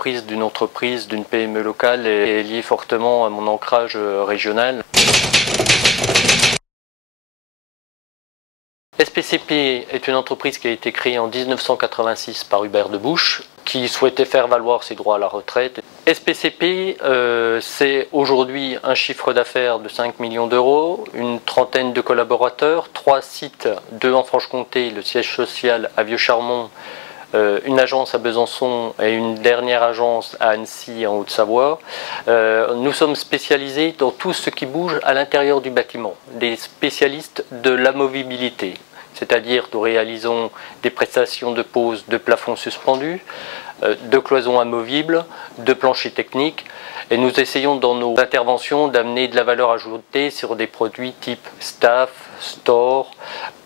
reprise d'une entreprise, d'une PME locale est liée fortement à mon ancrage régional. SPCP est une entreprise qui a été créée en 1986 par Hubert de Busch, qui souhaitait faire valoir ses droits à la retraite. SPCP, c'est aujourd'hui un chiffre d'affaires de 5 millions d'euros, une trentaine de collaborateurs, 3 sites, 2 en Franche-Comté, le siège social à Vieux-Charmont, une agence à Besançon et une dernière agence à Annecy en Haute-Savoie. Nous sommes spécialisés dans tout ce qui bouge à l'intérieur du bâtiment, des spécialistes de l'amovibilité. C'est-à-dire nous réalisons des prestations de pose de plafonds suspendus, de cloisons amovibles, de planchers techniques, et nous essayons dans nos interventions d'amener de la valeur ajoutée sur des produits type staff, store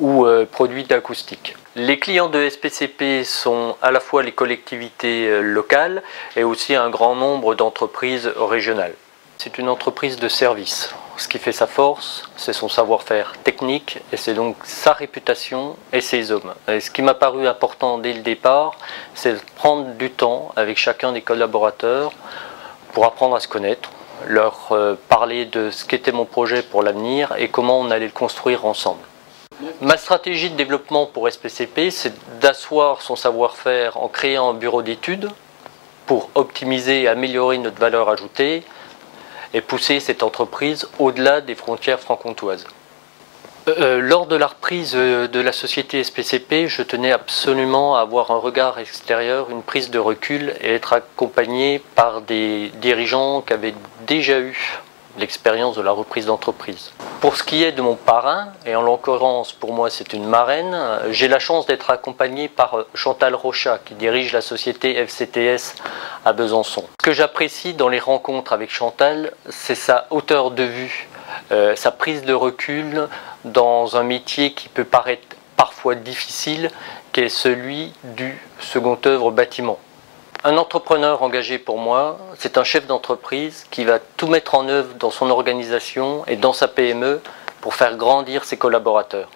ou produits d'acoustique. Les clients de SPCP sont à la fois les collectivités locales et aussi un grand nombre d'entreprises régionales. C'est une entreprise de service. Ce qui fait sa force, c'est son savoir-faire technique et c'est donc sa réputation et ses hommes. Et ce qui m'a paru important dès le départ, c'est de prendre du temps avec chacun des collaborateurs pour apprendre à se connaître, leur parler de ce qu'était mon projet pour l'avenir et comment on allait le construire ensemble. Ma stratégie de développement pour SPCP, c'est d'asseoir son savoir-faire en créant un bureau d'études pour optimiser et améliorer notre valeur ajoutée et pousser cette entreprise au-delà des frontières franc-comtoises. Lors de la reprise de la société SPCP, je tenais absolument à avoir un regard extérieur, une prise de recul et être accompagné par des dirigeants qui avaient déjà eu l'expérience de la reprise d'entreprise. Pour ce qui est de mon parrain, et en l'occurrence pour moi c'est une marraine, j'ai la chance d'être accompagné par Chantal Rochat qui dirige la société FCTS à Besançon. Ce que j'apprécie dans les rencontres avec Chantal, c'est sa hauteur de vue, sa prise de recul dans un métier qui peut paraître parfois difficile, qui est celui du second œuvre bâtiment. Un entrepreneur engagé pour moi, c'est un chef d'entreprise qui va tout mettre en œuvre dans son organisation et dans sa PME pour faire grandir ses collaborateurs.